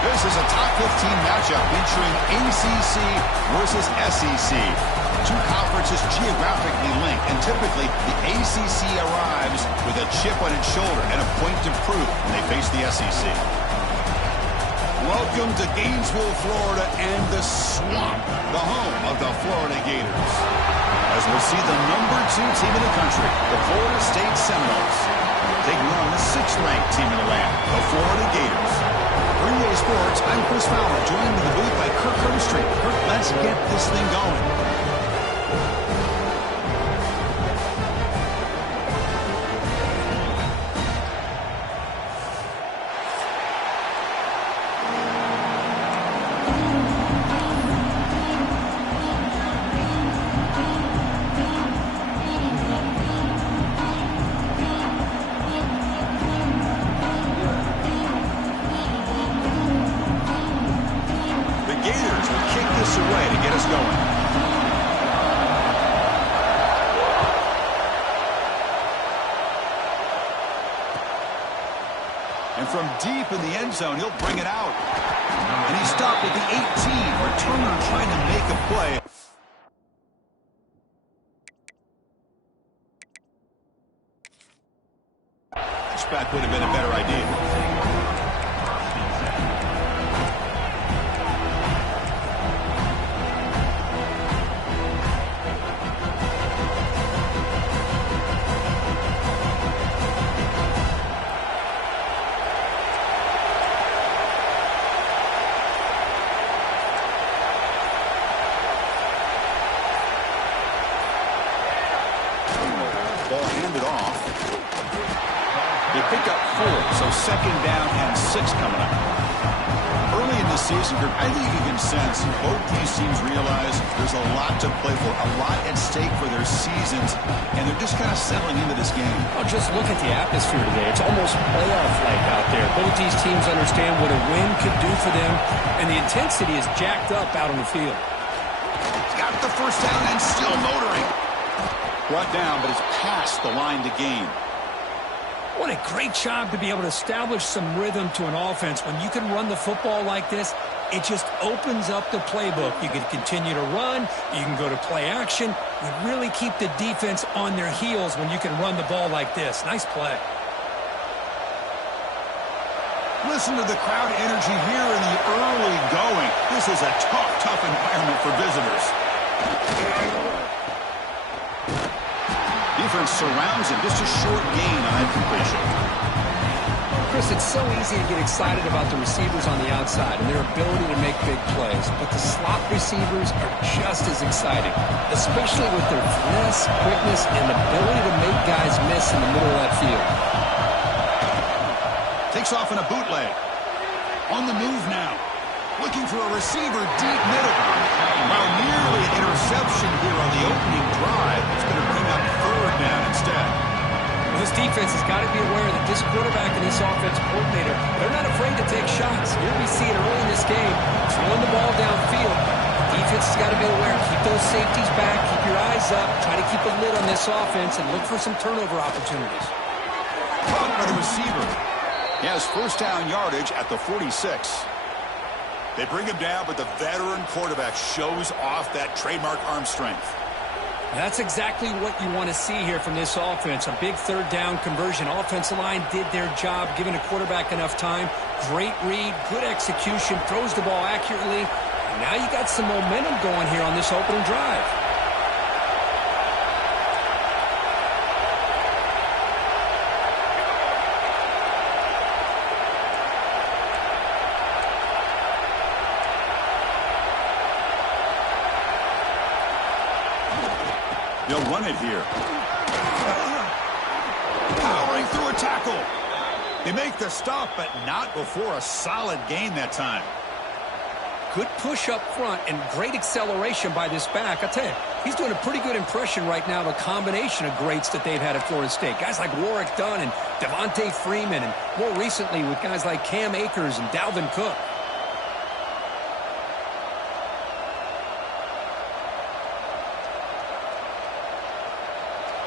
This is a top 15 matchup featuring ACC versus SEC. Two conferences geographically linked, and typically the ACC arrives with a chip on its shoulder and a point to prove when they face the SEC. Welcome to Gainesville, Florida, and the Swamp, the home of the Florida Gators. As we'll see the #2 team in the country, the Florida State Seminoles, taking on the 6th-ranked team in the land, the Florida Gators. For EA Sports, I'm Chris Fowler, joined in the booth by Kirk Herbstreit. Kirk, let's get this thing going. And from deep in the end zone, he'll bring it out. And he stopped at the 18. Returner trying to make a play. Touchback would have been a better idea. So 2nd down and 6 coming up. Early in the season, I think you can sense both these teams realize there's a lot to play for, a lot at stake for their seasons, and they're just kind of settling into this game. Oh, just look at the atmosphere today. It's almost playoff-like out there. Both these teams understand what a win could do for them, and the intensity is jacked up out on the field. He's got the 1st down and still motoring. Brought down, but it's past the line to gain. What a great job to be able to establish some rhythm to an offense. When you can run the football like this, it just opens up the playbook. You can continue to run. You can go to play action. You really keep the defense on their heels when you can run the ball like this. Nice play. Listen to the crowd energy here in the early going. This is a tough environment for visitors. Defense surrounds him. Just a short gain on that completion. Chris, it's so easy to get excited about the receivers on the outside and their ability to make big plays, but the slot receivers are just as exciting, especially with their finesse, quickness, and ability to make guys miss in the middle of that field. Takes off in a bootleg. On the move now. Looking for a receiver deep middle. While nearly an interception here on the opening drive, it's going to bring up 3rd down instead. Well, this defense has got to be aware that this quarterback and this offensive coordinator, they're not afraid to take shots. Here we see it early in this game, throwing the ball downfield. The defense has got to be aware. Keep those safeties back. Keep your eyes up. Try to keep a lid on this offense and look for some turnover opportunities. Caught by the receiver. He has 1st down yardage at the 46. They bring him down, but the veteran quarterback shows off that trademark arm strength. That's exactly what you want to see here from this offense. A big 3rd down conversion. Offensive line did their job, giving the quarterback enough time. Great read, good execution, throws the ball accurately. And now you got some momentum going here on this opening drive. They'll run it here. Powering through a tackle. They make the stop, but not before a solid gain that time. Good push up front and great acceleration by this back. I tell you, he's doing a pretty good impression right now of a combination of greats that they've had at Florida State. Guys like Warwick Dunn and Devontae Freeman, and more recently with guys like Cam Akers and Dalvin Cook.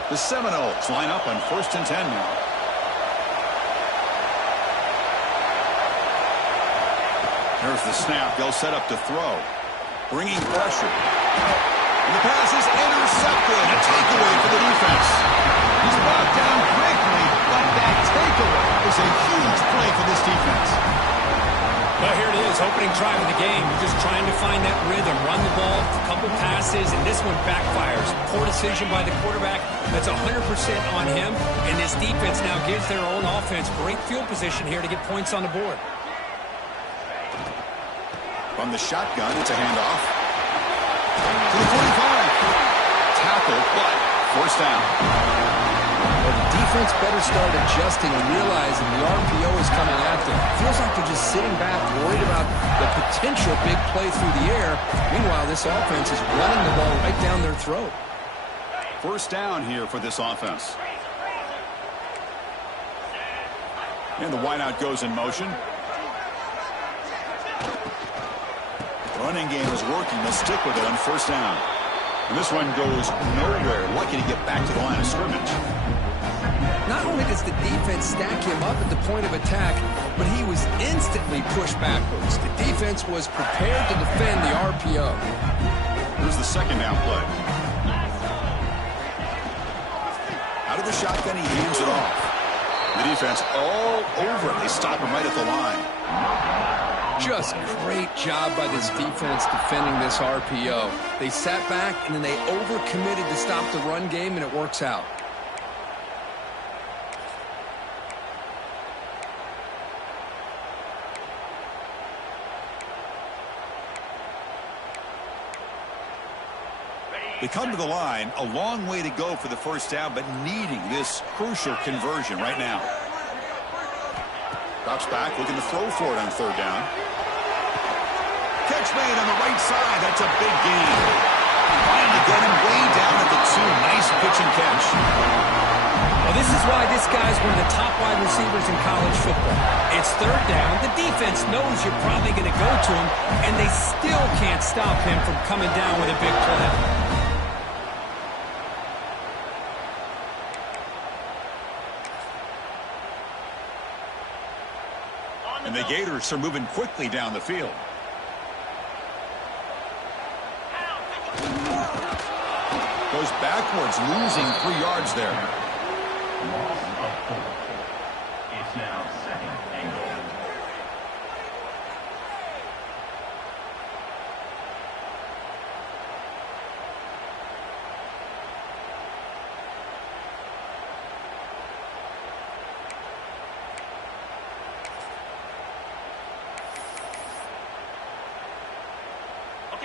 The Seminoles line up on 1st and 10 now. There's the snap. They'll set up to throw. Bringing pressure. And the pass is intercepted. A takeaway for the defense. He's brought down quickly, but that takeaway is a huge play for this defense. Well, here it is, opening drive of the game. You're just trying to find that rhythm, run the ball, a couple passes, and this one backfires. Poor decision by the quarterback. That's 100% on him, and this defense now gives their own offense great field position here to get points on the board. From the shotgun, it's a handoff. To the 45. Tackle, but first down. Well, the defense better start adjusting and realizing the RPO is coming at them. Feels like they're just sitting back, worried about the potential big play through the air. Meanwhile, this offense is running the ball right down their throat. First down here for this offense. And the wideout goes in motion. Running game is working. They'll stick with it on first down. And this one goes nowhere. Lucky to get back to the line of scrimmage. Not only does the defense stack him up at the point of attack, but he was instantly pushed backwards. The defense was prepared to defend the RPO. Here's the second down play. Out of the shotgun, he hands it off. The defense all over it. They stop him right at the line. Just great job by this defense defending this RPO. They sat back, and then they overcommitted to stop the run game, and it works out. They come to the line, a long way to go for the first down, but needing this crucial conversion right now. Drops back, looking to throw for it on third down. Catch made on the right side. That's a big gain. Trying to get him way down at the 2. Nice pitch and catch. Well, this is why this guy's one of the top wide receivers in college football. It's third down. The defense knows you're probably going to go to him, and they still can't stop him from coming down with a big play. And the Gators are moving quickly down the field. Goes backwards, losing 3 yards there. It's now second and goal.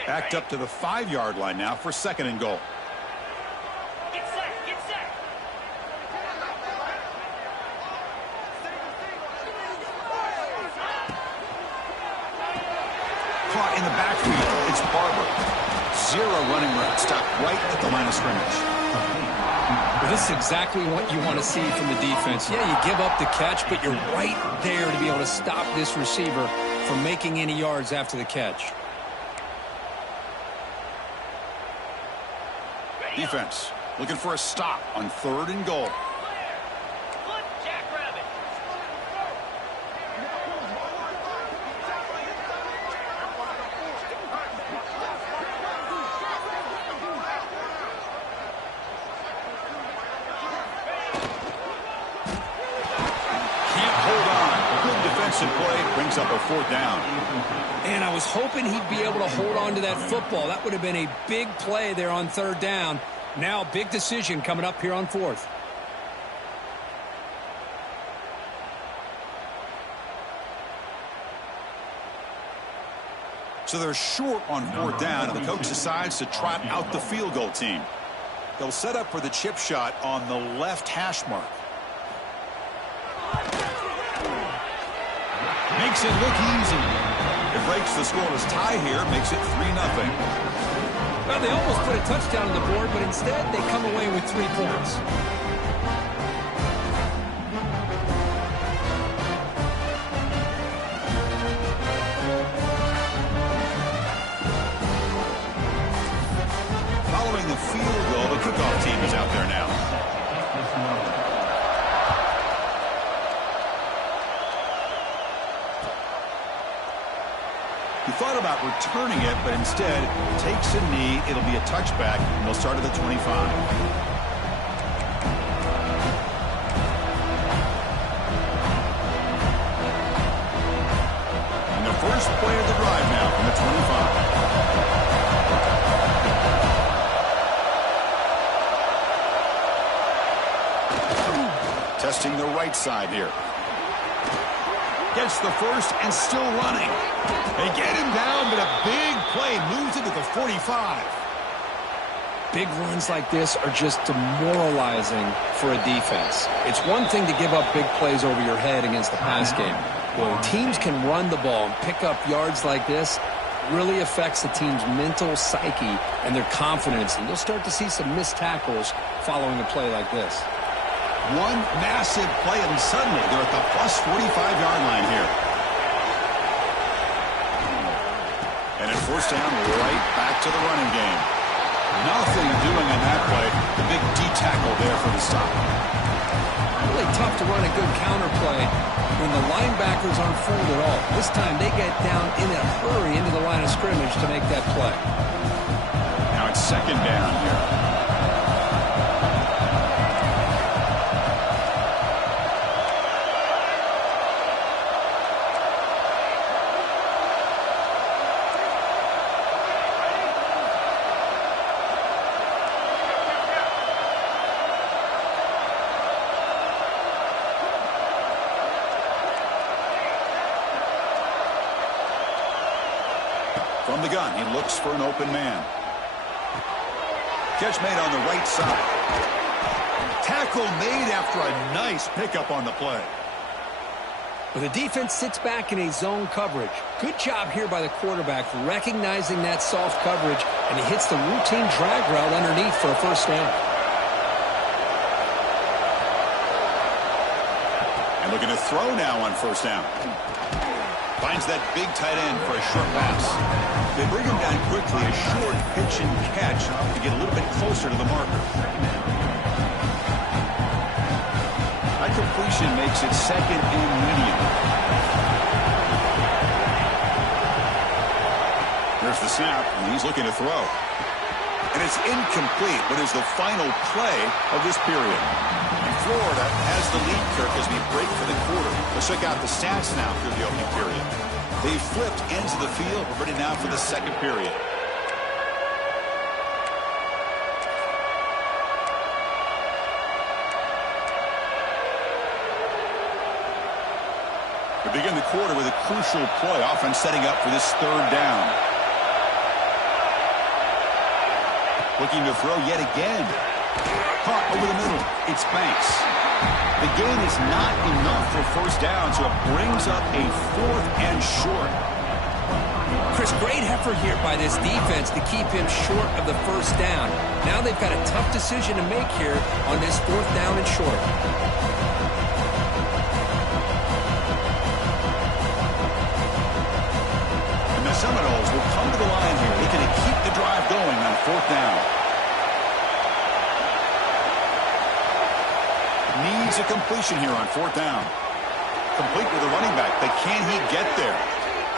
Backed up to the 5-yard line now for second and goal. Get set, get set. Caught in the backfield. It's Barber. 0 running room. Stopped right at the line of scrimmage. Well, this is exactly what you want to see from the defense. Yeah, you give up the catch, but you're right there to be able to stop this receiver from making any yards after the catch. Defense looking for a stop on third and goal. Play brings up a fourth down. And I was hoping he'd be able to hold on to that football. That would have been a big play there on third down. Now, big decision coming up here on fourth. So they're short on fourth down, and the coach decides to trot out the field goal team. They'll set up for the chip shot on the left hash mark. Makes it look easy. It breaks the scoreless tie here, makes it 3-0. Well, they almost put a touchdown on the board, but instead they come away with 3 points. Following the field goal, the kickoff team is out there now. He thought about returning it, but instead takes a knee. It'll be a touchback, and they'll start at the 25. First play of the drive now from the 25. Testing the right side here. Gets the first and still running. They get him down, but a big play moves into the 45. Big runs like this are just demoralizing for a defense. It's one thing to give up big plays over your head against the pass game. When teams can run the ball and pick up yards like this, it really affects the team's mental psyche and their confidence, and you'll start to see some missed tackles following a play like this. One massive play, and suddenly they're at the plus 45-yard line here. And at first down, right back to the running game. Nothing doing on that play. The big D-tackle there for the stop. Really tough to run a good counter play when the linebackers aren't fooled at all. This time they get down in a hurry into the line of scrimmage to make that play. Now it's second down here. From the gun, he looks for an open man. Catch made on the right side. Tackle made after a nice pickup on the play. When the defense sits back in a zone coverage, good job here by the quarterback recognizing that soft coverage, and he hits the routine drag route underneath for a first down. And looking to throw now on first down. Finds that big tight end for a short pass. They bring him down quickly, a short pitch and catch to get a little bit closer to the marker. That completion makes it second and medium. There's the snap, and he's looking to throw. And it's incomplete, but is the final play of this period. And Florida has the lead, Kirk, as we break for the quarter. Let's check out the stats now through the opening period. They flipped ends of the field. We're ready now for the second period. We begin the quarter with a crucial play. Offense setting up for this third down. Looking to throw yet again. Caught over the middle. It's Banks. The gain is not enough for first down, so it brings up a fourth and short. Chris, great effort here by this defense to keep him short of the first down. Now they've got a tough decision to make here on this fourth down and short. And the Seminoles will come to the line here, looking to keep the drive going on fourth down. Needs a completion here on fourth down. Complete with a running back, but can he get there?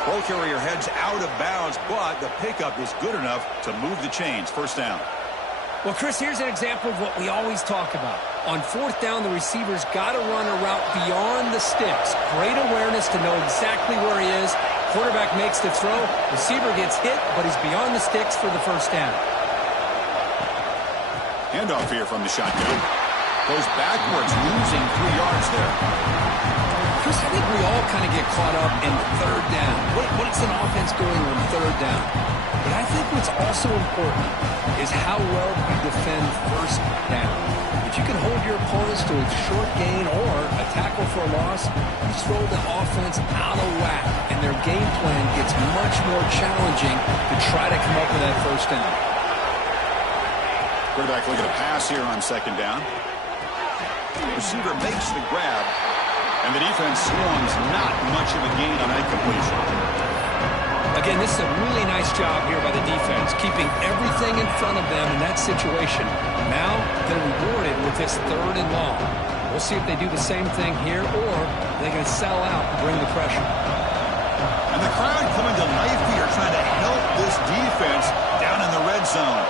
Ball carrier heads out of bounds, but the pickup is good enough to move the chains. First down. Well, Chris, here's an example of what we always talk about. On fourth down, the receiver's got to run a route beyond the sticks. Great awareness to know exactly where he is. Quarterback makes the throw. Receiver gets hit, but he's beyond the sticks for the first down. Handoff here from the shotgun. Goes backwards, losing 3 yards there. Chris, I think we all kind of get caught up in third down. What is an offense doing on third down? But I think what's also important is how well you defend first down. If you can hold your opponents to a short gain or a tackle for a loss, you throw the offense out of whack, and their game plan gets much more challenging to try to come up with that first down. Quarterback looking to pass here on second down. Receiver makes the grab, and the defense swarms. Not much of a gain on that completion. Again, this is a really nice job here by the defense, keeping everything in front of them in that situation. Now they're rewarded with this third and long. We'll see if they do the same thing here, or they're going to sell out and bring the pressure. And the crowd coming to life trying to help this defense down in the red zone.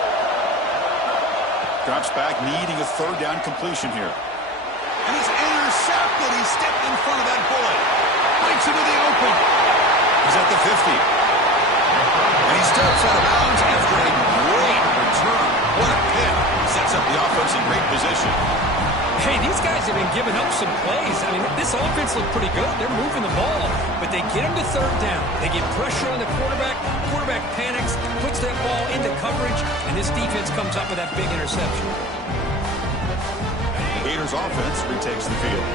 Drops back, needing a third down completion here. And he's intercepted. He stepped in front of that bullet. Breaks into the open. He's at the 50. And he steps out of bounds after a great return. What a pick. Sets up the offense in great position. Hey, these guys have been giving up some plays. I mean, this offense looked pretty good. They're moving the ball, but they get him to third down. They get pressure on the quarterback. Quarterback panics, puts that ball into coverage, and this defense comes up with that big interception. The Gators offense retakes the field.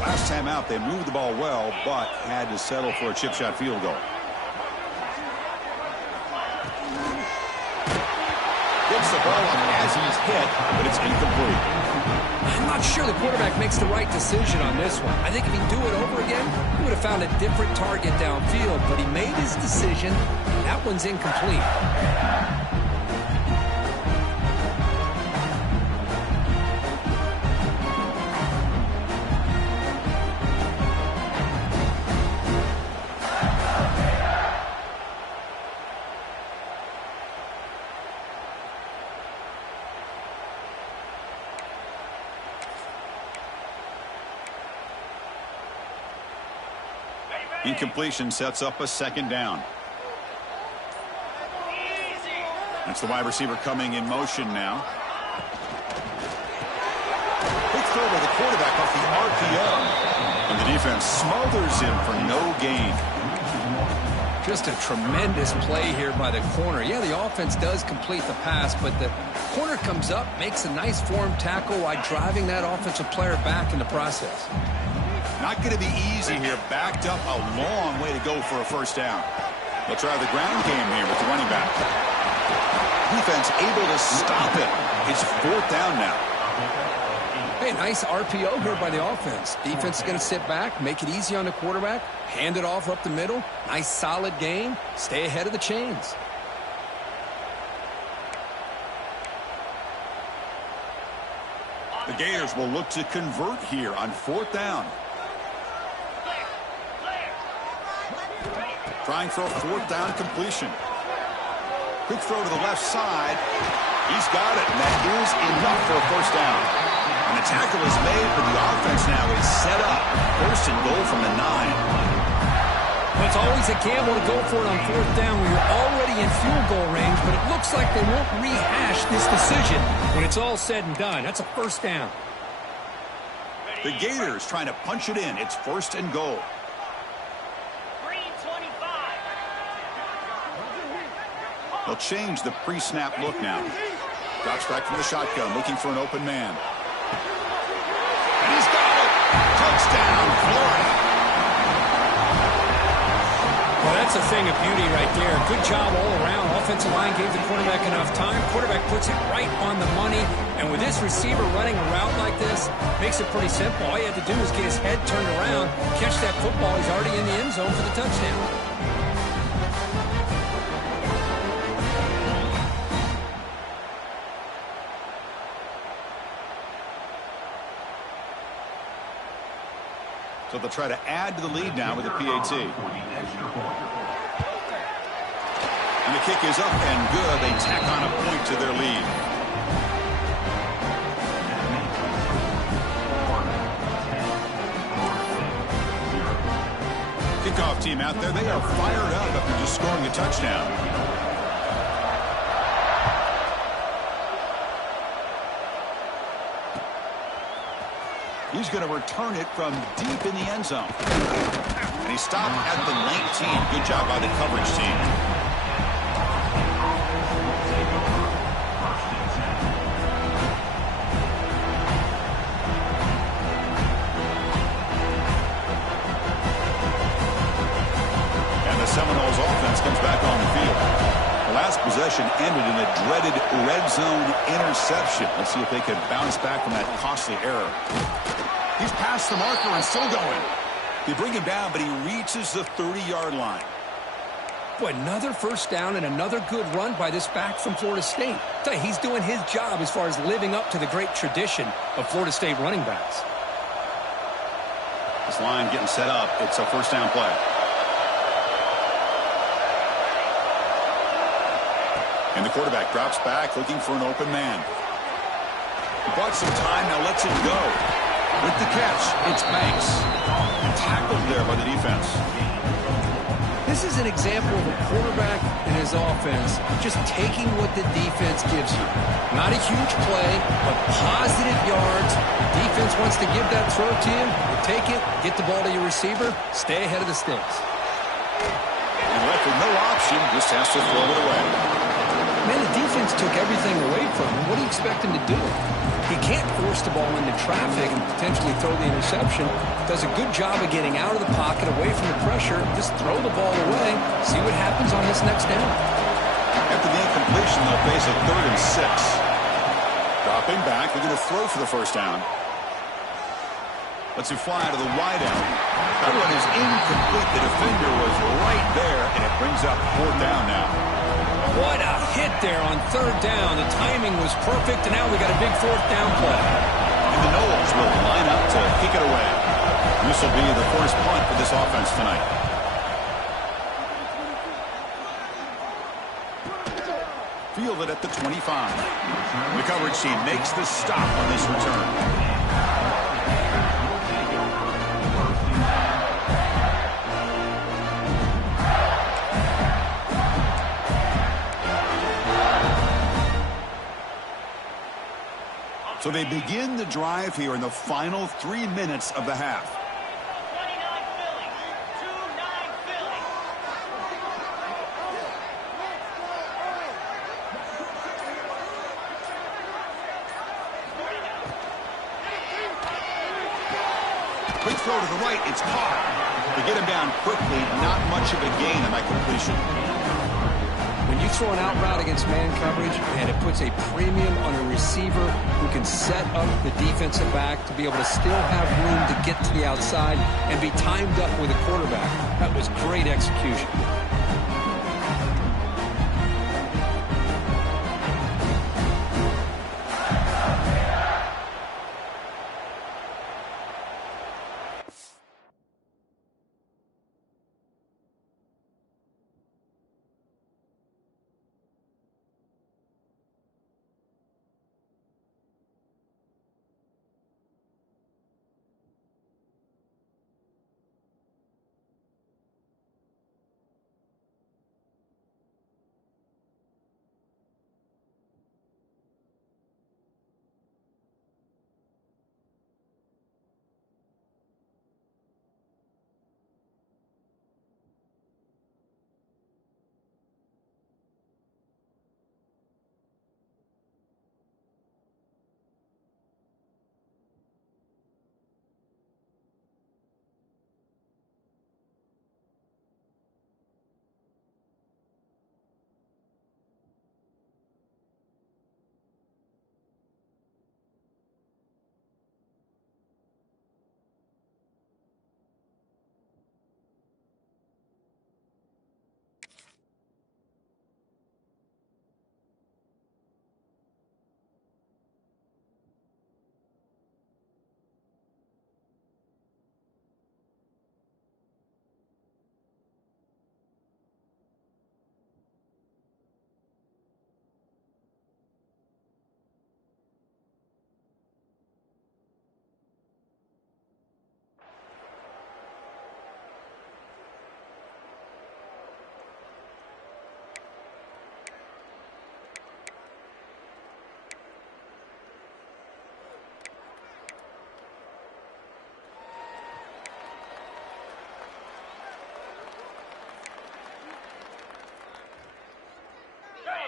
Last time out, they moved the ball well, but had to settle for a chip shot field goal. Gets the ball up as he's hit, but it's incomplete. I'm not sure the quarterback makes the right decision on this one. I think if he'd do it over again, he would have found a different target downfield, but he made his decision. That one's incomplete. Incompletion sets up a second down. That's the wide receiver coming in motion now. Quick throw to the quarterback off the RPO. And the defense smothers him for no gain. Just a tremendous play here by the corner. Yeah, the offense does complete the pass, but the corner comes up, makes a nice form tackle while driving that offensive player back in the process. Not going to be easy here. Backed up a long way to go for a first down. They'll try the ground game here with the running back. Defense able to stop it. It's fourth down now. Hey, nice RPO here by the offense. Defense is going to sit back, make it easy on the quarterback, hand it off up the middle. Nice solid gain. Stay ahead of the chains. The Gators will look to convert here on fourth down. Trying for a fourth down completion. Quick throw to the left side. He's got it, and that is enough for a first down. And the tackle is made, but the offense now is set up. First and goal from the 9. Well, it's always a gamble to go for it on fourth down when you're already in field goal range, but it looks like they won't rehash this decision when it's all said and done. That's a first down. The Gators trying to punch it in. It's first and goal. They'll change the pre-snap look now. Drops back from the shotgun, looking for an open man. And he's got it! Touchdown, Florida! Well, that's a thing of beauty right there. Good job all around. Offensive line gave the quarterback enough time. Quarterback puts it right on the money. And with this receiver running a route like this, makes it pretty simple. All you have to do is get his head turned around, catch that football. He's already in the end zone for the touchdown. So they'll try to add to the lead now with the PAT. And the kick is up and good. They tack on a point to their lead. Kickoff team out there. They are fired up after just scoring a touchdown. He's going to return it from deep in the end zone. And he stopped at the 19. Good job by the coverage team. And the Seminoles offense comes back on the field. The last possession ended in a dreaded red zone interception. Let's see if they can bounce back from that costly error. He's past the marker and still going. They bring him down, but he reaches the 30-yard line. Boy, another first down and another good run by this back from Florida State. I tell you, he's doing his job as far as living up to the great tradition of Florida State running backs. This line getting set up. It's a first down play. And the quarterback drops back looking for an open man. He bought some time, now lets it go. With the catch, it's Banks. Tackled there by the defense. This is an example of a quarterback and his offense just taking what the defense gives you. Not a huge play, but positive yards. The defense wants to give that throw to you. You take it, get the ball to your receiver, stay ahead of the sticks. And left with no option, just has to throw it away. Man, the defense took everything away from him. What do you expect him to do? He can't force the ball into traffic and potentially throw the interception. Does a good job of getting out of the pocket, away from the pressure. Just throw the ball away. See what happens on this next down. After the incompletion, they'll face a 3rd and 6. Dropping back, they're going to throw for the first down. Lets it fly to the wide out. That one is incomplete. The defender was right there, and it brings up 4th down now. What a hit there on 3rd down. The timing was perfect, and now we got a big 4th down play. And the Knowles will line up to kick it away. This will be the first punt for this offense tonight. Fielded at the 25. The coverage team makes the stop on this return. So they begin the drive here in the final 3 minutes of the half. 29 Philly. 2-9 Philly. Quick throw to the right. It's caught. They get him down quickly. Not much of a gain on that completion. When you throw an out route against man coverage, and it puts a premium on a receiver who can set up the defensive back to be able to still have room to get to the outside and be timed up with a quarterback. That was great execution.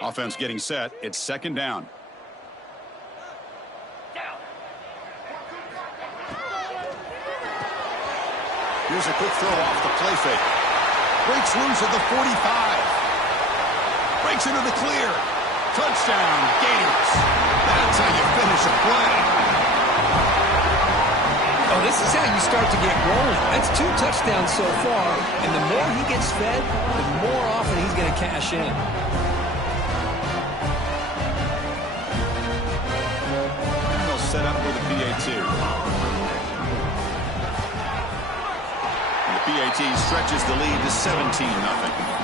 Offense getting set. It's 2nd down. Here's a quick throw off the play fake. Breaks loose at the 45. Breaks into the clear. Touchdown, Gators. That's how you finish a play. Oh, this is how you start to get rolling. That's 2 touchdowns so far, and the more he gets fed, the more often he's going to cash in. Set up with a PAT. And the PAT stretches the lead to 17-0.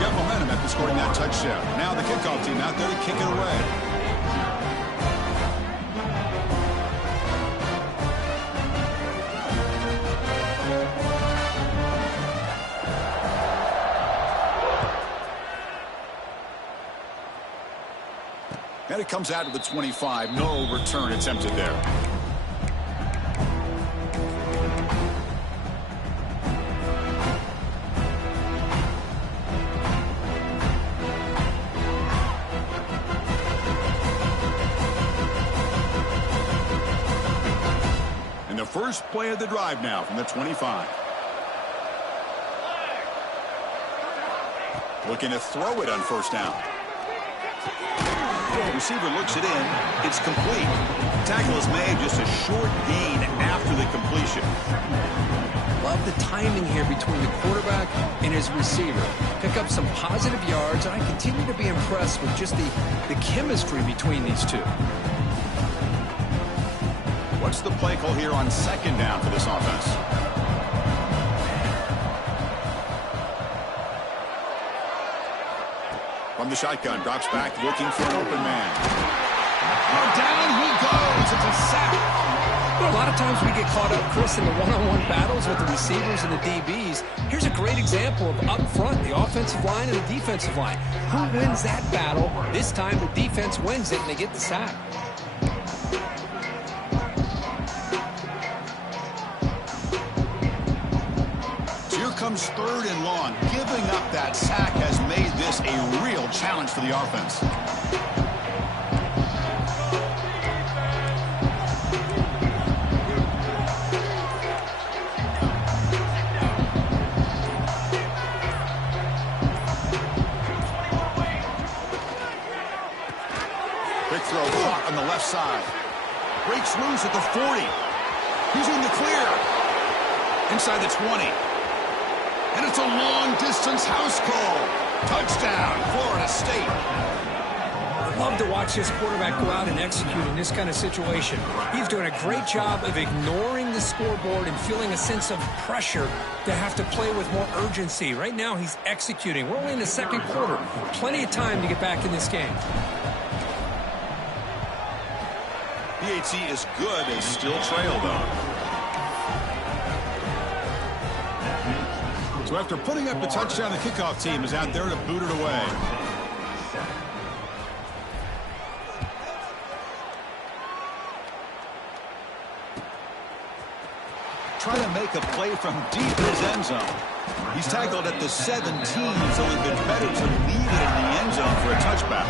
Got momentum after scoring that touchdown. Now the kickoff team out there to kick it away. And it comes out to the 25. No return attempted there. And the first play of the drive now from the 25. Looking to throw it on first down. Receiver looks it in. It's complete. Tackle is made, just a short gain after the completion. Love the timing here between the quarterback and his receiver. Pick up some positive yards, and I continue to be impressed with just the chemistry between these two. What's the play call here on second down for this offense? From the shotgun, drops back, looking for an open man. Down he goes. It's a sack. A lot of times we get caught up, Chris, in the one-on-one battles with the receivers and the DBs. Here's a great example of up front, the offensive line and the defensive line. Who wins that battle? This time the defense wins it, and they get the sack. Comes third and long. Giving up that sack has made this a real challenge for the offense. Quick throw caught on the left side. Breaks loose at the 40. He's in the clear. Inside the 20. And it's a long-distance house call. Touchdown, Florida State. I love to watch this quarterback go out and execute in this kind of situation. He's doing a great job of ignoring the scoreboard and feeling a sense of pressure to have to play with more urgency. Right now, he's executing. We're only in the second quarter. Plenty of time to get back in this game. PAT is good as still trail, though. So after putting up the touchdown, the kickoff team is out there to boot it away. Trying to make a play from deep in his end zone. He's tackled at the 17, so it'd been better to leave it in the end zone for a touchback.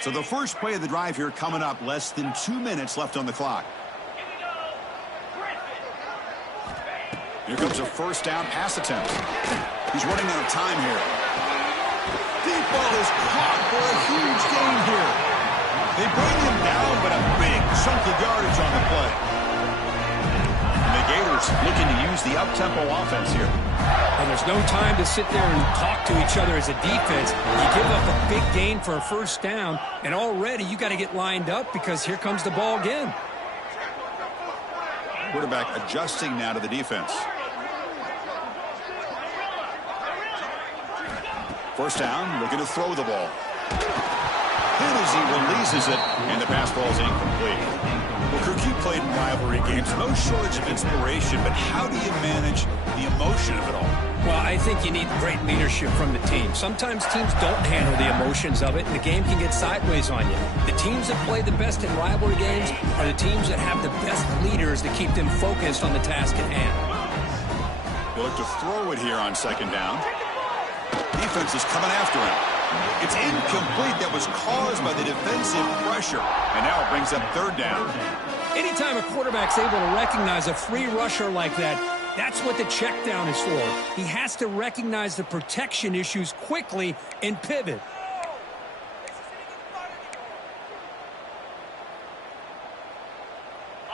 So the first play of the drive here coming up, less than 2 minutes left on the clock. Here comes a first down pass attempt. He's running out of time here. Deep ball is caught for a huge gain here. They bring him down, but a big chunk of yardage on the play. And the Gators looking to use the up-tempo offense here. And there's no time to sit there and talk to each other as a defense. You give up a big gain for a first down, and already you got to get lined up because here comes the ball again. Quarterback adjusting now to the defense. First down, looking to throw the ball. Hit as he releases it, and the pass ball is incomplete. Well, Kirk, you played in rivalry games. No shortage of inspiration, but how do you manage the emotion of it all? Well, I think you need great leadership from the team. Sometimes teams don't handle the emotions of it, and the game can get sideways on you. The teams that play the best in rivalry games are the teams that have the best leaders to keep them focused on the task at hand. They look to throw it here on second down. Defense is coming after him. It's incomplete. That was caused by the defensive pressure. And now it brings up third down. Anytime a quarterback's able to recognize a free rusher like that, that's what the check down is for. He has to recognize the protection issues quickly and pivot.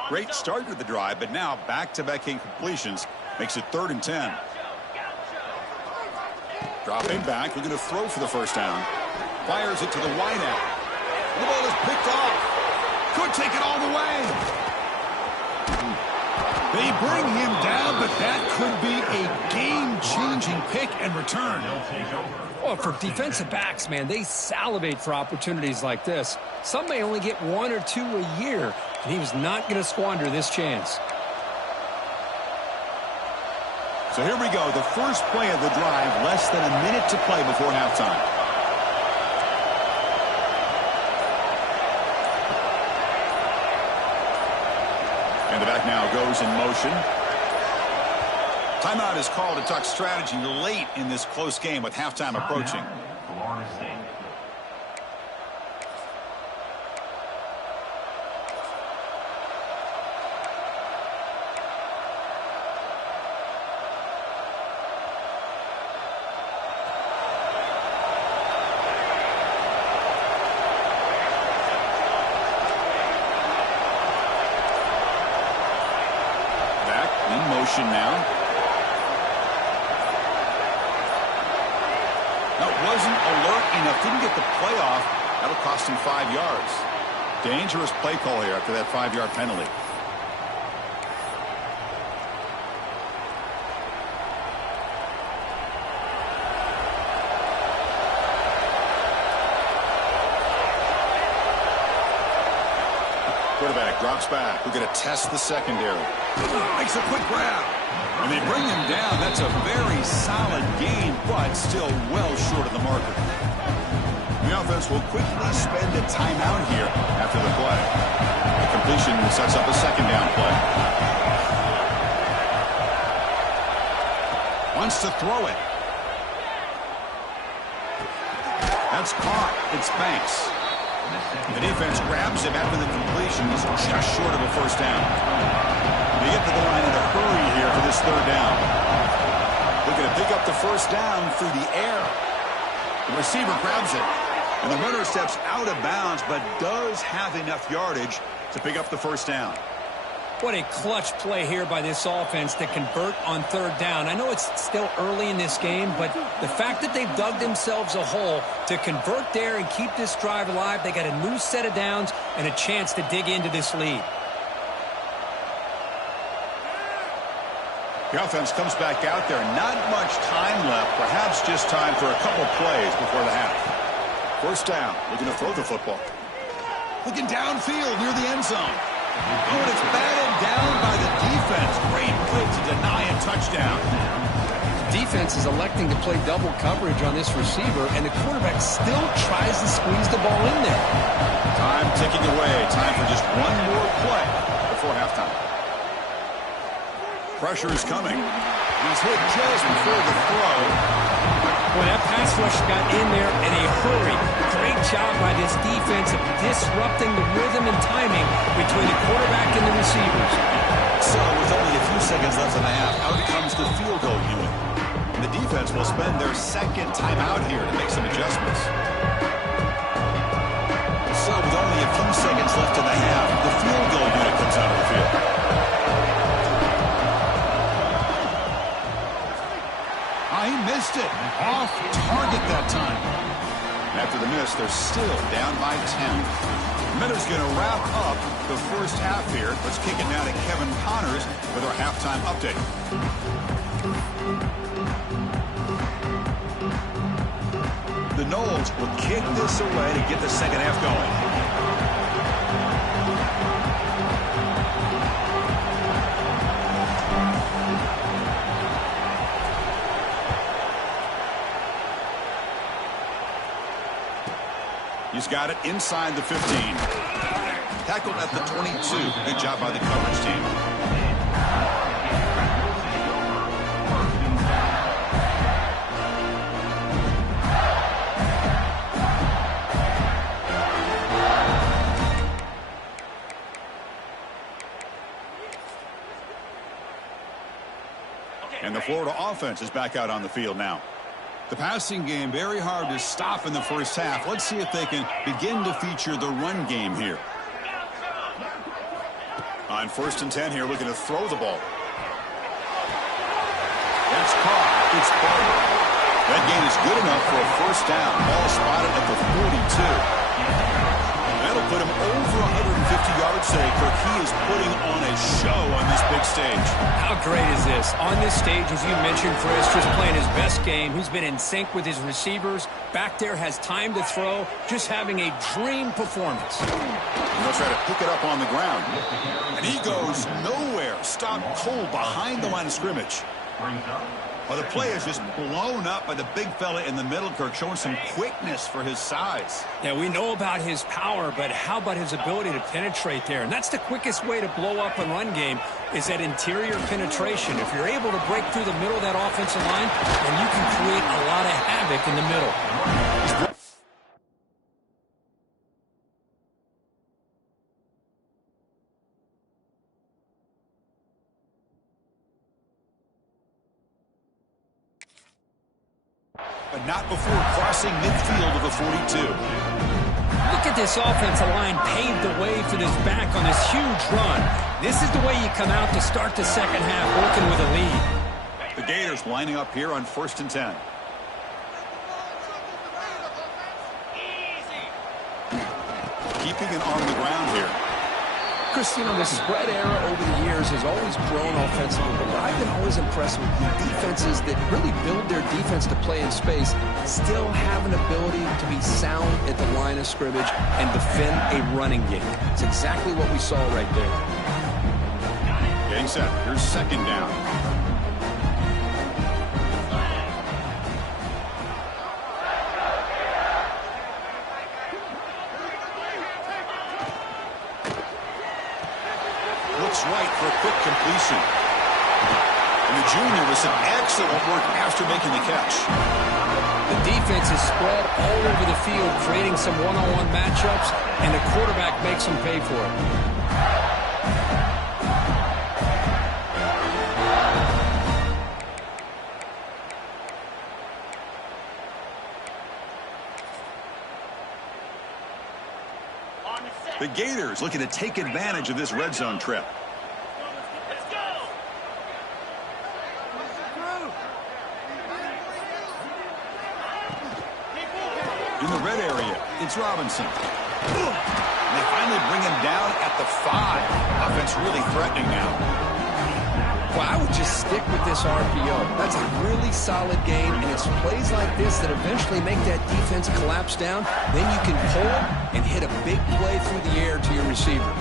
Great start to the drive, but now back-to-back incompletions makes it 3rd and 10. Dropping back, looking to throw for the first down. Fires it to the wideout. The ball is picked off. Could take it all the way. They bring him down, but that could be a game-changing pick and return. Well, for defensive backs, man, they salivate for opportunities like this. Some may only get 1 or 2 a year, and he was not going to squander this chance. So here we go, the first play of the drive, less than a minute to play before halftime. And the back now goes in motion. Timeout is called to talk strategy late in this close game with halftime approaching. Now. That wasn't alert enough. Didn't get the play off. That'll cost him 5 yards. Dangerous play call here after that 5-yard penalty. Quarterback drops back. We're going to test the secondary. Makes a quick grab. And they bring him down. That's a very solid game, but still well short of the marker. The offense will quickly spend a timeout here after the play. The completion sets up a second down play. Wants to throw it. That's caught. It's Banks. The defense grabs him after the completion. He's just short of a first down. They get to the line in a hurry here for this third down. Looking to pick up the first down through the air. The receiver grabs it. And the runner steps out of bounds, but does have enough yardage to pick up the first down. What a clutch play here by this offense to convert on third down. I know it's still early in this game, but the fact that they've dug themselves a hole to convert there and keep this drive alive, they got a new set of downs and a chance to dig into this lead. The offense comes back out there. Not much time left. Perhaps just time for a couple plays before the half. First down. Looking to throw the football. Looking downfield near the end zone. Oh, and it's batted down by the defense. Great play to deny a touchdown. The defense is electing to play double coverage on this receiver, and the quarterback still tries to squeeze the ball in there. Time ticking away. Time for just one more play before halftime. Pressure is coming. He's hit just before the throw. Well, that pass rush got in there in a hurry. Great job by this defense of disrupting the rhythm and timing between the quarterback and the receivers. So, with only a few seconds left in the half, out comes the field goal unit. And the defense will spend their second timeout here to make some adjustments. So, with only a few seconds left in the half, the field goal unit comes out of the field. He missed it. Off target that time. After the miss, they're still down by 10. Miller's going to wrap up the first half here. Let's kick it now to Kevin Connors with our halftime update. The Noles will kick this away to get the second half going. He's got it inside the 15. Tackled at the 22. Good job by the coverage team. And the Florida offense is back out on the field now. The passing game, very hard to stop in the first half. Let's see if they can begin to feature the run game here. On 1st and 10 here, looking to throw the ball. That's caught. It's Barber. That gain is good enough for a first down. Ball spotted at the 42. That'll put him over 150 yards today. Kirk, he is putting on a show on this big stage. How great is this? On this stage, as you mentioned, Chris, just playing his best game. He's been in sync with his receivers. Back there, has time to throw. Just having a dream performance. And they'll try to pick it up on the ground. And he goes nowhere. Stopped cold behind the line of scrimmage. Well, the play is just blown up by the big fella in the middle, Kirk, showing some quickness for his size. Yeah, we know about his power, but how about his ability to penetrate there? And that's the quickest way to blow up a run game, is that interior penetration. If you're able to break through the middle of that offensive line, then you can create a lot of havoc in the middle. But not before crossing midfield of the 42. Look at this offensive line paved the way for this back on this huge run. This is the way you come out to start the second half, working with a lead. The Gators lining up here on 1st and 10. Keeping an arm on the ground here. Chris, you know, the spread era over the years has always grown offensively, but what I've been always impressed with the defenses that really build their defense to play in space still have an ability to be sound at the line of scrimmage and defend a running game. It's exactly what we saw right there. Getting set. Here's 2nd down. Right for a quick completion. And the junior with some excellent work after making the catch. The defense is spread all over the field, creating some one-on-one matchups, and the quarterback makes them pay for it. The Gators looking to take advantage of this red zone trip. In the red area, it's Robinson. And they finally bring him down at the 5. Offense really threatening now. Well, I would just stick with this RPO. That's a really solid game, and it's plays like this that eventually make that defense collapse down. Then you can pull it and hit a big play through the air to your receiver.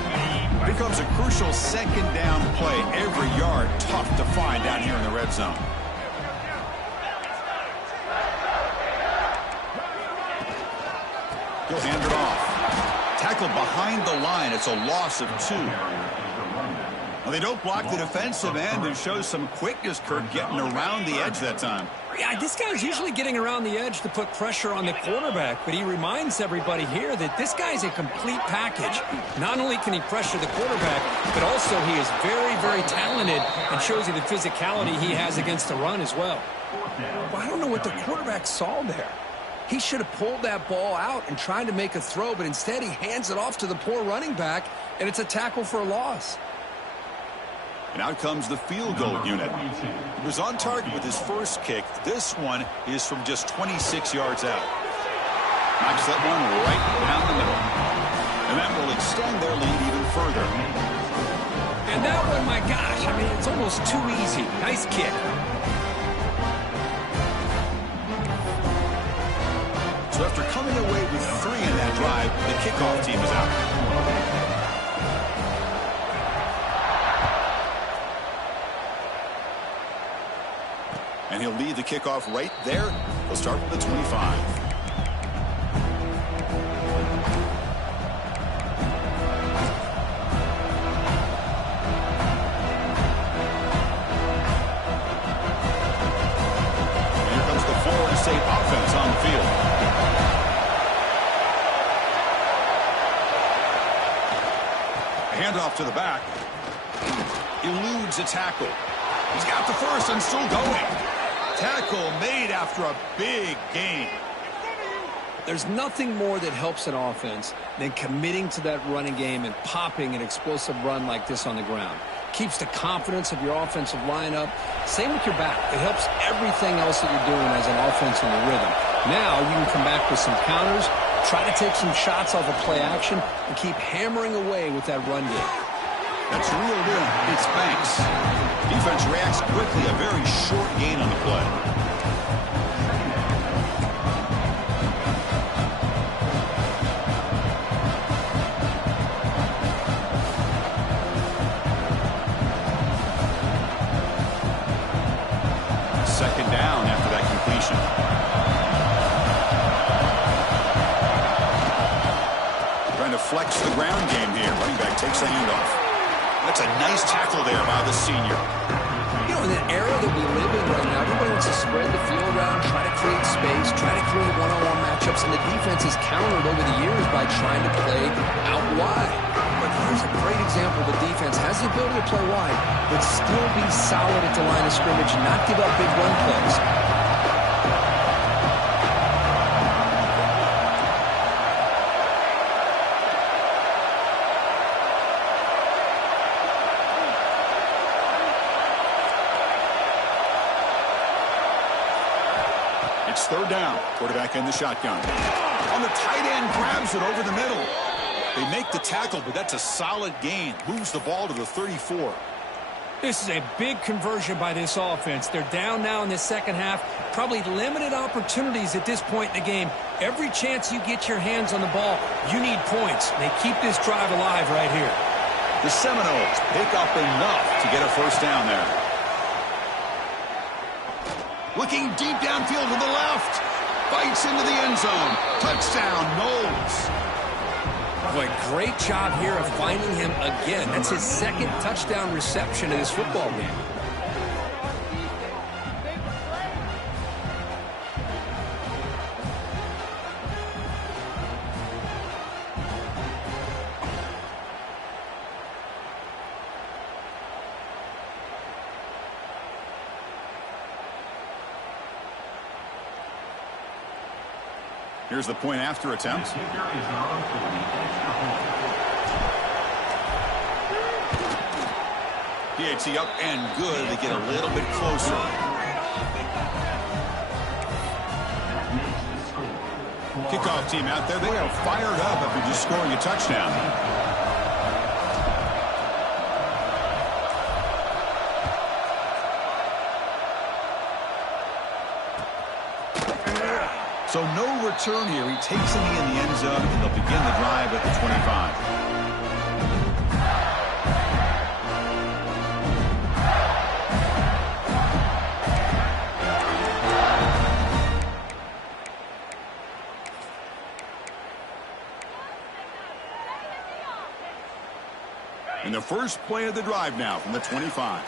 Becomes a crucial 2nd down play. Every yard tough to find down here in the red zone. He'll hand it off. Tackled behind the line. It's a loss of 2. Well, they don't block the defensive end and show some quickness, Kirk, getting around the edge that time. Yeah, this guy's usually getting around the edge to put pressure on the quarterback, but he reminds everybody here that this guy's a complete package. Not only can he pressure the quarterback, but also he is very, very talented and shows you the physicality he has against the run as well. Well, I don't know what the quarterback saw there. He should have pulled that ball out and tried to make a throw, but instead he hands it off to the poor running back, and it's a tackle for a loss. And out comes the field goal unit. He was on target with his first kick. This one is from just 26 yards out. Knocks that one right down the middle. And that will extend their lead even further. And that one, my gosh, I mean, it's almost too easy. Nice kick. So after coming away with 3 in that drive, the kickoff team is out. And he'll lead the kickoff right there. He'll start from the 25. And here comes the Florida State offense on the field. A handoff to the back. Eludes a tackle. He's got the first and still going. Tackle made after a big gain. There's nothing more that helps an offense than committing to that running game and popping an explosive run like this on the ground. keeps the confidence of your offensive lineup. Same with your back. It helps everything else that you're doing as an offense in the rhythm. Now you can come back with some counters, try to take some shots off of play action, and keep hammering away with that run game. That's reeled in. It's Banks. Defense reacts quickly. A very short gain on the play. Second down after that completion. Trying to flex the ground game here. Running back takes the handoff. That's a nice tackle there by the senior. You know, in the era that we live in right now, everybody wants to spread the field around, try to create space, try to create one-on-one matchups, and the defense has countered over the years by trying to play out wide. But here's a great example. The defense has the ability to play wide, but still be solid at the line of scrimmage, not give up big run plays. It's third down. Quarterback in the shotgun. On the tight end, grabs it over the middle. They make the tackle, but that's a solid gain. Moves the ball to the 34. This is a big conversion by this offense. They're down now in the second half. Probably limited opportunities at this point in the game. Every chance you get your hands on the ball, you need points. They keep this drive alive right here. The Seminoles pick up enough to get a first down there. Looking deep downfield to the left. Bites into the end zone. Touchdown, Knowles. Boy, great job here of finding him again. That's his second touchdown reception in this football game. Here's the point after attempt. PAT up and good. They get a little bit closer. Kickoff team out there. They are fired up after just scoring a touchdown. So no return here. He takes it in the end zone, and they'll begin the drive at the 25. And the first play of the drive now from the 25.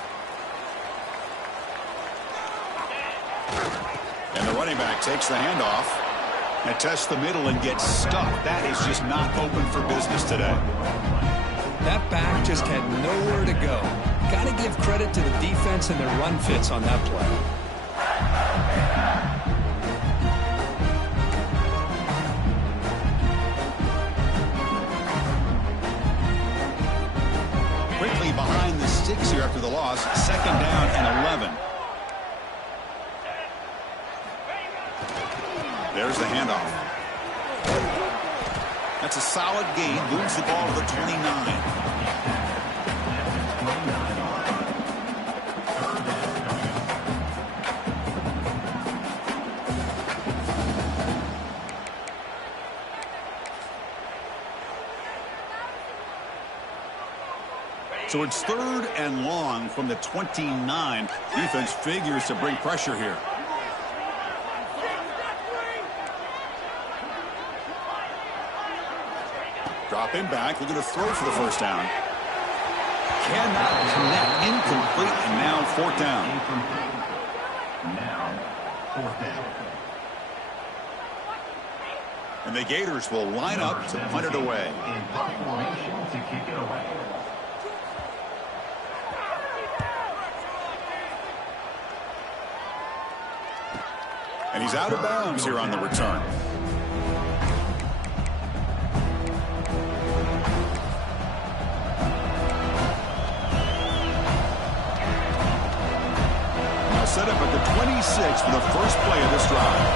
And the running back takes the handoff and tests the middle and gets stuck. That is just not open for business today. That back just had nowhere to go. Got to give credit to the defense and their run fits on that play. Quickly behind the sticks here after the loss. Second down and 11. There's the handoff. That's a solid gain. Moves the ball to the 29. So it's third and long from the 29. Defense figures to bring pressure here. Dropping back, looking to throw for the first down. Cannot connect, incomplete, and now fourth down. And the Gators will line up to punt it away. And he's out of bounds here on the return. set up at the 26 for the first play of this drive.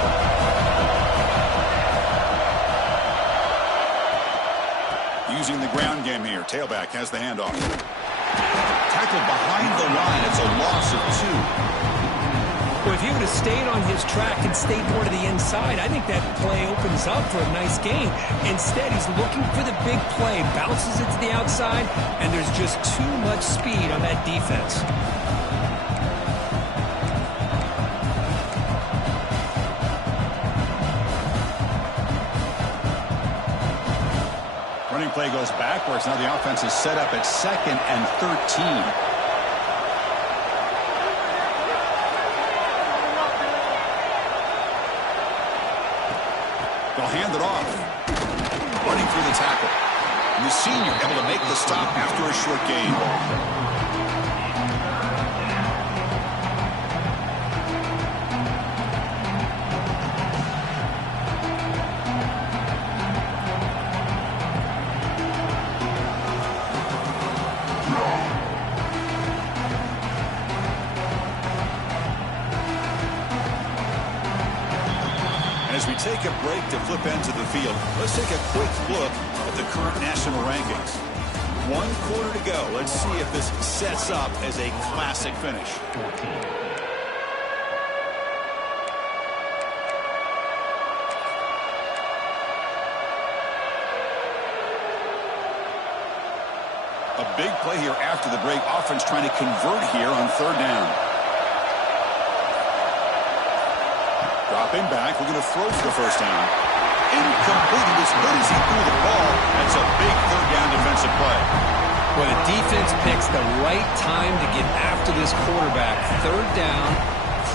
Using the ground game here. Tailback has the handoff. Tackled behind the line. It's a loss of 2. Well, if he would have stayed on his track and stayed more to the inside, I think that play opens up for a nice gain. Instead, he's looking for the big play, bounces it to the outside, and there's just too much speed on that defense. Running play goes backwards. Now the offense is set up at 2nd and 13. They'll hand it off. Running through the tackle. And the senior able to make the stop after a short gain. As we take a break to flip into the field, let's take a quick look at the current national rankings. 1 quarter to go. Let's see if this sets up as a classic finish. A big play here after the break. Offense trying to convert here on 3rd down. Dropping back, we're going to throw for the first down. Incomplete. As good as he threw the ball, that's a big 3rd down defensive play. Well, the defense picks the right time to get after this quarterback. 3rd down,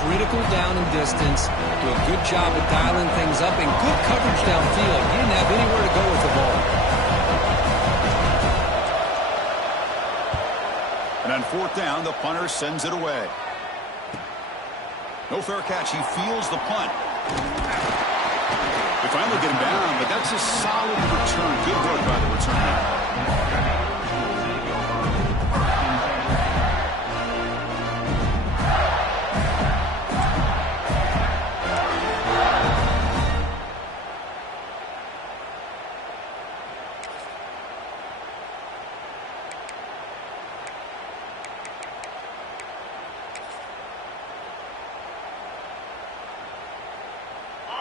critical down and distance. Do a good job of dialing things up and good coverage downfield. He didn't have anywhere to go with the ball. And on 4th down, the punter sends it away. No fair catch. He feels the punt. They finally get him down, but that's a solid return. Good work by the returner.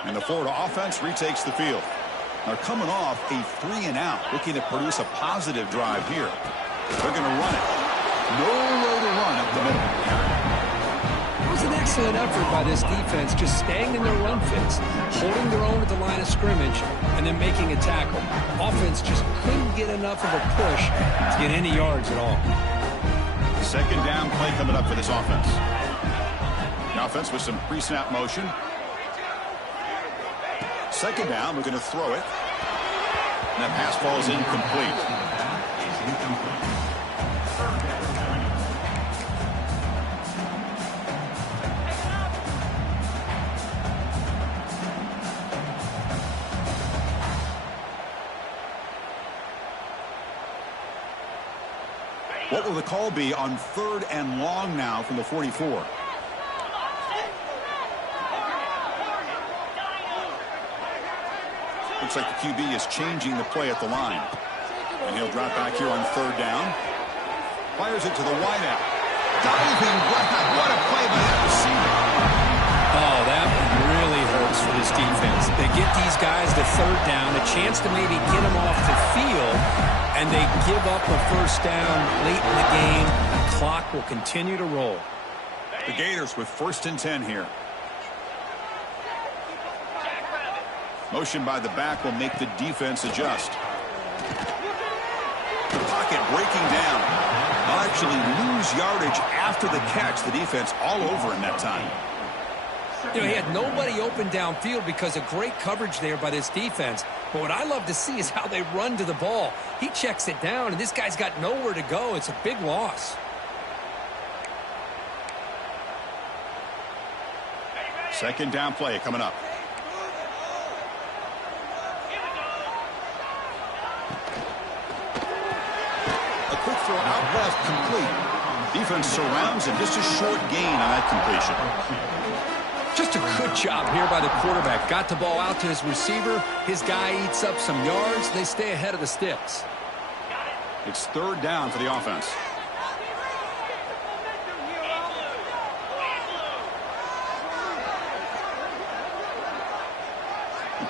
And the Florida offense retakes the field. They're coming off a 3-and-out, looking to produce a positive drive here. They're going to run it. Nowhere to run up the middle. It was an excellent effort by this defense, just staying in their run fits, holding their own at the line of scrimmage, and then making a tackle. Offense just couldn't get enough of a push to get any yards at all. 2nd down play coming up for this offense. The offense with some pre-snap motion. 2nd down, we're going to throw it. And that pass ball is incomplete. What will the call be on 3rd and long now from the 44? Looks like the QB is changing the play at the line. And he'll drop back here on 3rd down. Fires it to the wideout. Diving grab. What a play by that receiver. Oh, that really hurts for this defense. They get these guys to 3rd down, a chance to maybe get them off the field, and they give up a 1st down late in the game. The clock will continue to roll. The Gators with 1st and 10 here. Motion by the back will make the defense adjust. The pocket breaking down. They'll actually lose yardage after the catch. The defense all over in that time. You know, he had nobody open downfield because of great coverage there by this defense. But what I love to see is how they run to the ball. He checks it down, and this guy's got nowhere to go. It's a big loss. 2nd down play coming up. A quick throw out left, complete. Defense surrounds him. Just a short gain on that completion. Just a good job here by the quarterback. Got the ball out to his receiver. His guy eats up some yards. They stay ahead of the sticks. It's third down for the offense.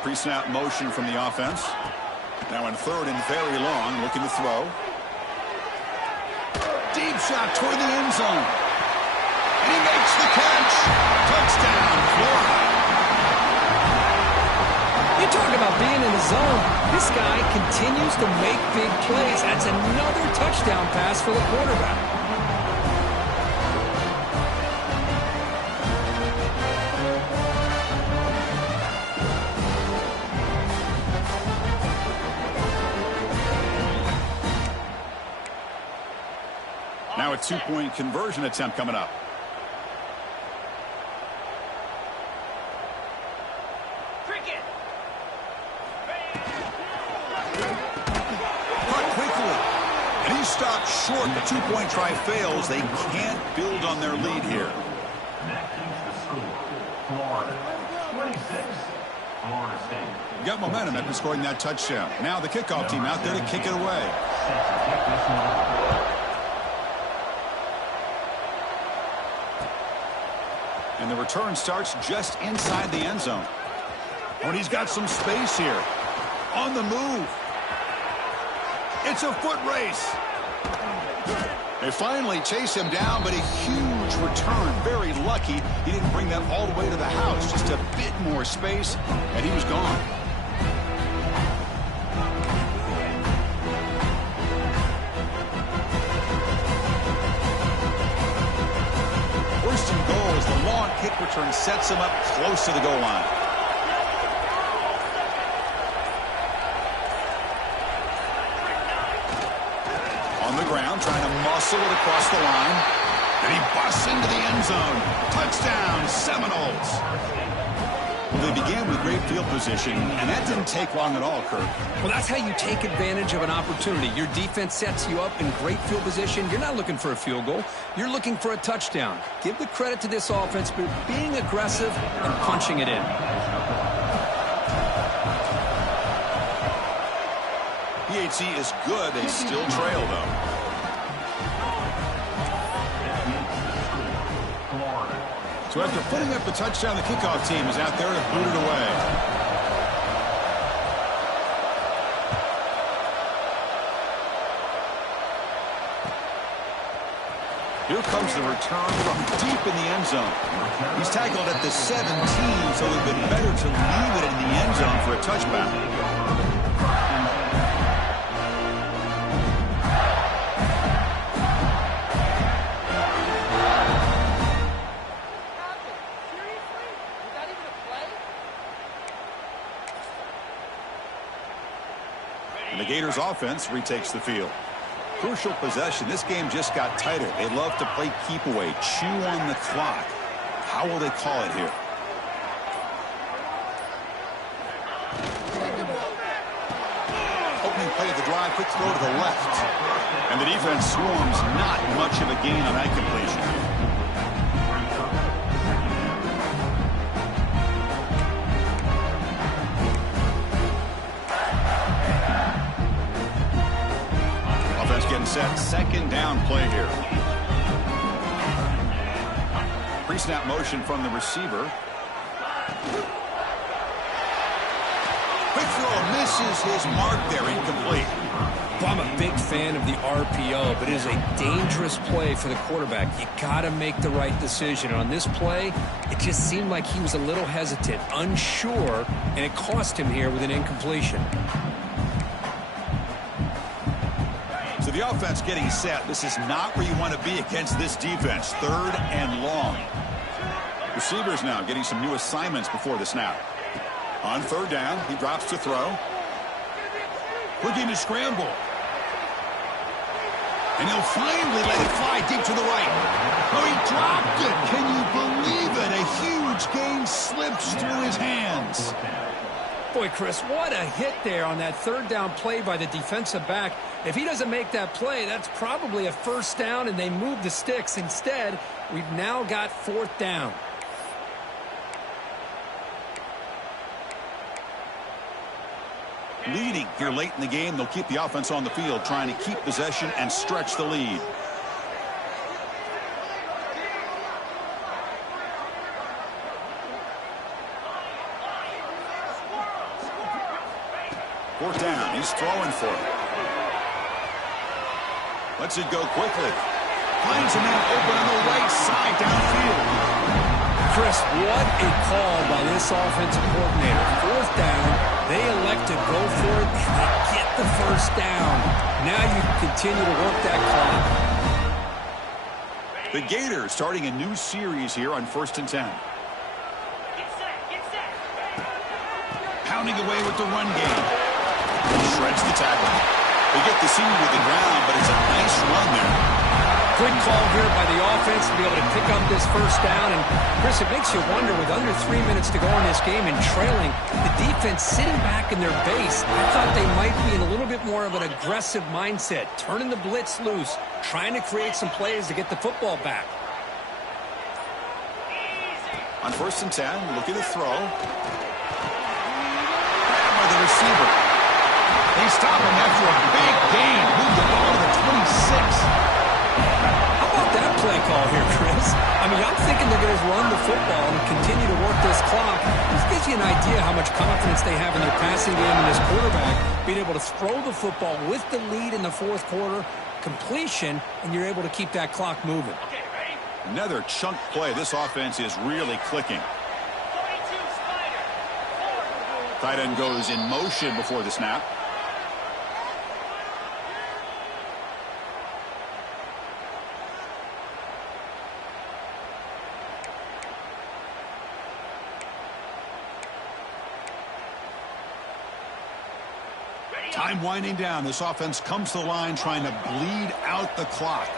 Pre-snap motion from the offense. Now in third and very long, looking to throw. Deep shot toward the end zone. And he makes the catch. Touchdown, Florida. You talk about being in the zone. This guy continues to make big plays. That's another touchdown pass for the quarterback. Now a two-point conversion attempt coming up. Cut quickly. And he stopped short. The two-point try fails. They can't build on their lead here. That keeps the score. Florida 26. Florida State. Got momentum after scoring that touchdown. Now the kickoff team out there to kick it away. Set to kick this one off. And the return starts just inside the end zone. Oh, and he's got some space here. On the move. It's a foot race. They finally chase him down, but a huge return. Very lucky he didn't bring that all the way to the house. Just a bit more space, and he was gone. First and goal as the long kick return sets him up close to the goal line. On the ground, trying to muscle it across the line. And he busts into the end zone. Touchdown, Seminoles. Well, they began with great field position, and that didn't take long at all, Kirk. Well, that's how you take advantage of an opportunity. Your defense sets you up in great field position. You're not looking for a field goal. You're looking for a touchdown. Give the credit to this offense for being aggressive and punching it in. PHC is good. They still trail, though. So after putting up the touchdown, the kickoff team is out there to boot it away. Here comes the return from deep in the end zone. He's tackled at the 17, so it would have been better to leave it in the end zone for a touchback. And the Gators offense retakes the field. Crucial possession. This game just got tighter. They love to play keep away, chew on the clock. How will they call it here? Opening play of the drive, quick throw to the left. And the defense swarms, not much of a gain on that completion. Getting set, second down play here. Pre-snap motion from the receiver. Quick throw, misses his mark there, incomplete. Well, I'm a big fan of the RPO, but it is a dangerous play for the quarterback. You got to make the right decision. On this play, it just seemed like he was a little hesitant, unsure, and it cost him here with an incompletion. So the offense getting set. This is not where you want to be against this defense. Third and long. Receivers now getting some new assignments before the snap. On third down, he drops to throw. Looking to scramble. And he'll finally let it fly deep to the right. Oh, he dropped it. Can you believe it? A huge gain slips through his hands. Boy, Chris, what a hit there on that third down play by the defensive back. If he doesn't make that play, that's probably a first down, and they move the sticks. Instead, we've now got fourth down. Leading here late in the game, they'll keep the offense on the field, trying to keep possession and stretch the lead. Fourth down, he's throwing for it. Lets it go quickly. Finds a man open on the right side downfield. Chris, what a call by this offensive coordinator. Fourth down, they elect to go for it, and they get the first down. Now you can continue to work that clock. The Gators starting a new series here on 1st and 10. Get set, get set. Pounding away with the run game. Shreds the tackle. They get the senior to the ground, but it's a nice run there. Good call here by the offense to be able to pick up this first down. And, Chris, it makes you wonder, with under 3 minutes to go in this game and trailing, the defense sitting back in their base. I thought they might be in a little bit more of an aggressive mindset, turning the blitz loose, trying to create some plays to get the football back. On 1st and 10, look at the throw. Grabbed by the receiver. They stop him after a big gain. Move the ball to the 26. How about that play call here, Chris? I mean, I'm thinking they're going to run the football and continue to work this clock. This gives you an idea how much confidence they have in their passing game and this quarterback, being able to throw the football with the lead in the fourth quarter, completion, and you're able to keep that clock moving. Okay, ready? Another chunk play. This offense is really clicking. 42, Spider. Tight end goes in motion before the snap. Time winding down. This offense comes to the line trying to bleed out the clock.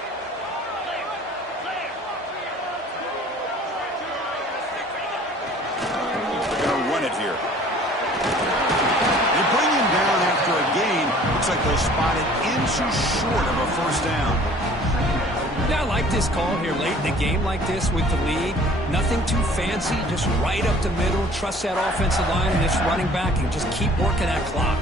They're going to run it here. They bring him down after a gain. Looks like they'll spot it inches short of a first down. Yeah, I like this call here late in the game like this with the lead. Nothing too fancy, just right up the middle. Trust that offensive line and this running back and just keep working that clock.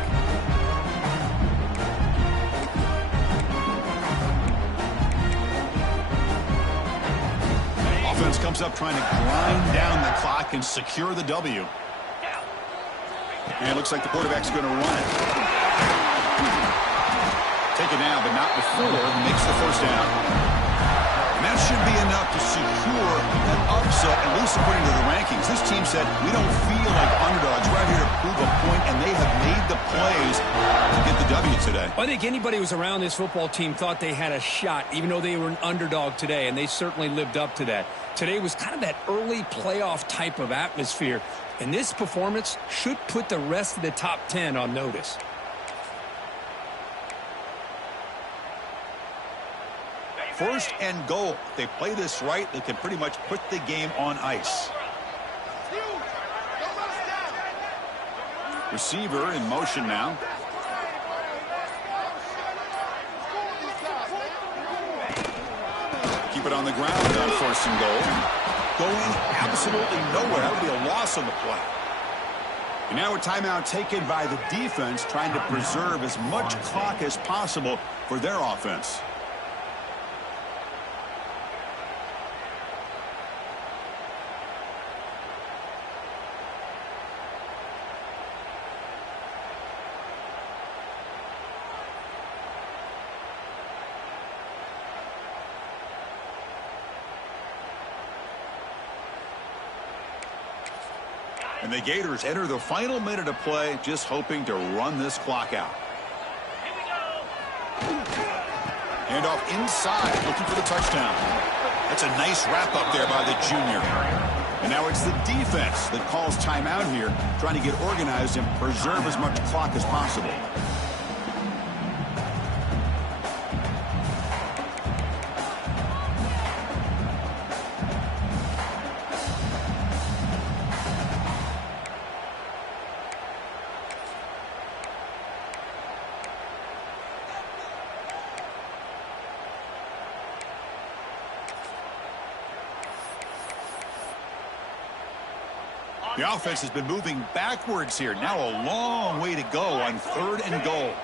Offense comes up trying to grind down the clock and secure the W. And it looks like the quarterback's going to run it. Take it down, but not before. Makes the first down. And that should be enough to secure an upset, at least according to the rankings. This team said, we don't feel like underdogs. We're out here to prove a point, and they have made the plays to get the W today. I think anybody who was around this football team thought they had a shot, even though they were an underdog today, and they certainly lived up to that. Today was kind of that early playoff type of atmosphere, and this performance should put the rest of the top 10 on notice. First and goal. If they play this right, they can pretty much put the game on ice. Receiver in motion now. Keep it on the ground on 1st and goal. Going absolutely nowhere. That'll be a loss on the play. And now a timeout taken by the defense, trying to preserve as much clock as possible for their offense. And the Gators enter the final minute of play, just hoping to run this clock out. Here we go. Hand off inside, looking for the touchdown. That's a nice wrap up there by the junior. And now it's the defense that calls timeout here, trying to get organized and preserve as much clock as possible. The offense has been moving backwards here. Now a long way to go on 3rd and goal.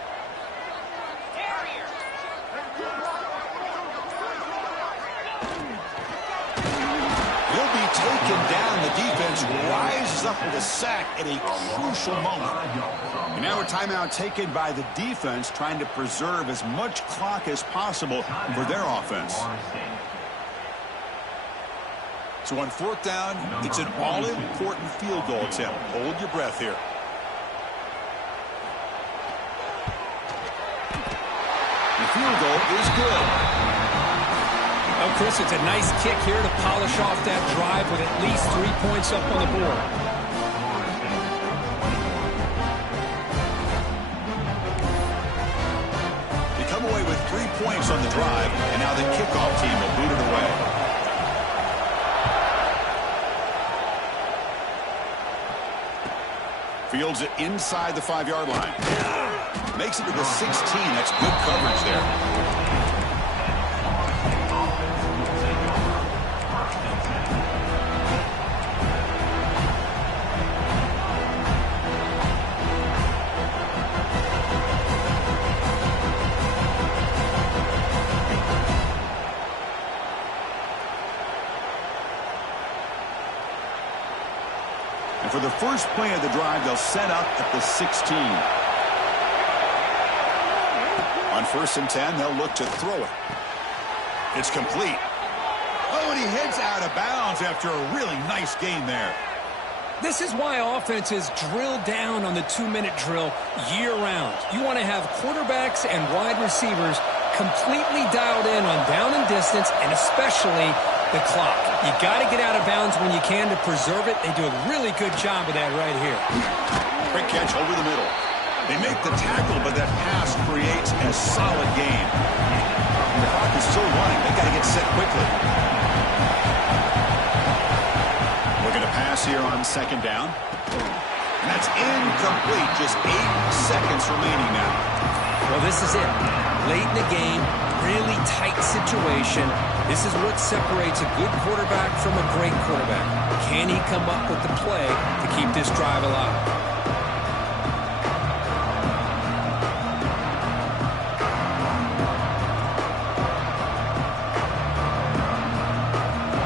He'll be taken down. The defense rises up with a sack at a crucial moment. And now a timeout taken by the defense, trying to preserve as much clock as possible for their offense. So on 4th down, it's an all-important field goal attempt. Hold your breath here. The field goal is good. Oh, Chris, it's a nice kick here to polish off that drive with at least 3 points up on the board. They come away with 3 points on the drive, and now the kickoff team will boot it away. Fields it inside the 5-yard line. Makes it to the 16. That's good coverage there. For the first play of the drive, they'll set up at the 16. On 1st and 10, they'll look to throw it. It's complete. Oh, and he heads out of bounds after a really nice game there. This is why offenses drill down on the 2-minute drill year-round. You want to have quarterbacks and wide receivers completely dialed in on down and distance, and especially the clock. You got to get out of bounds when you can to preserve it. They do a really good job of that right here. Quick catch over the middle. They make the tackle, but that pass creates a solid gain. The clock is still running. They got to get set quickly. Looking to pass here on 2nd down. And that's incomplete. Just 8 seconds remaining now. Well, this is it. Late in the game, really tight situation. This is what separates a good quarterback from a great quarterback. Can he come up with the play to keep this drive alive?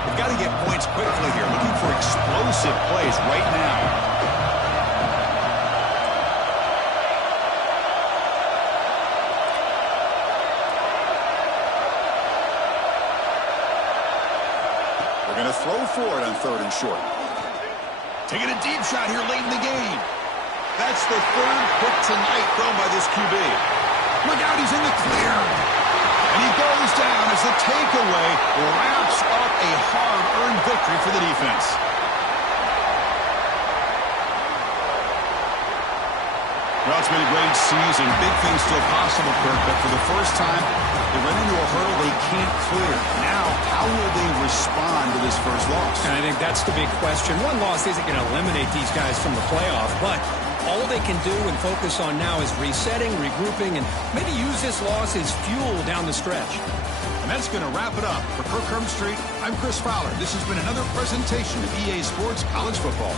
We've got to get points quickly here. Looking for explosive plays right now. Throw for it on 3rd and short. Taking a deep shot here late in the game. That's the 3rd pick tonight thrown by this QB. Look out, he's in the clear. And he goes down as the takeaway wraps up a hard-earned victory for the defense. Well, it's been a great season. Big things still possible, Kirk, but for the first time, they run into a hurdle they can't clear. Now, how will they respond to this first loss? And I think that's the big question. One loss isn't going to eliminate these guys from the playoff, but all they can do and focus on now is resetting, regrouping, and maybe use this loss as fuel down the stretch. And that's going to wrap it up. For Kirk Street, I'm Chris Fowler. This has been another presentation of EA Sports College Football.